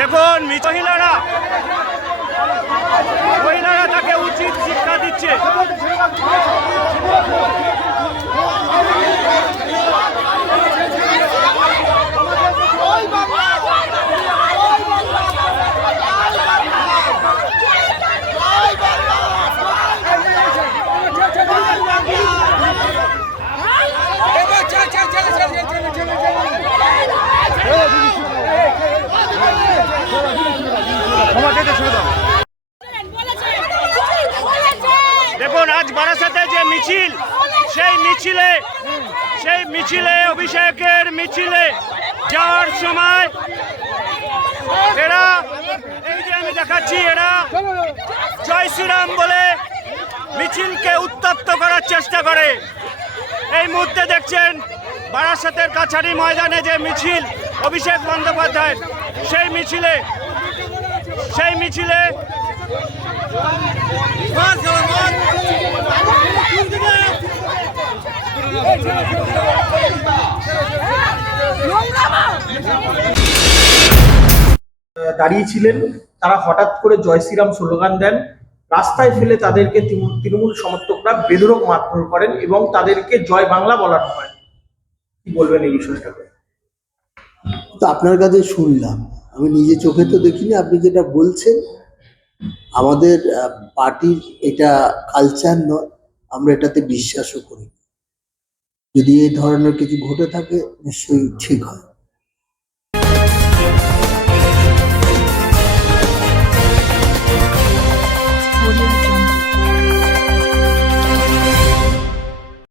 দেখুন মহিলারা মহিলারা তাকে উচিত শিক্ষা দিচ্ছে। বারাসাতে যে মিছিল, সেই মিছিলে সেই মিছিলে অভিষেকের মিছিলে যাওয়ার সময় এরা, এই যে আমি দেখাচ্ছি, এরা জয় শ্রীরাম বলে মিছিলকে উত্তপ্ত করার চেষ্টা করে। এই মুহূর্তে দেখছেন বারাসাতের কাছারি ময়দানে যে মিছিল, অভিষেক বন্দ্যোপাধ্যায় সেই মিছিলে সেই মিছিলে দাঁড়িয়েছিলেন, তারা হঠাৎ করে জয় শ্রীরাম স্লোগান দেন। রাস্তায় ফেলে তাদেরকে তৃণমূল সমর্থকরা বেধরক মারধর করেন এবং তাদেরকে জয় বাংলা বলার হয়। কি বলবেন এই বিষয়টা? তো আপনার কাছে শুনলাম। আমি নিজে চোখে তো দেখিনি, আপনি যেটা বলছেন আমাদের পার্টির এটা কালচার নয়, আমরা এটাতে বিশ্বাসও করি যদি এই ধরনের কিছু ঘটে থাকে, নিশ্চয়ই ঠিক হয়।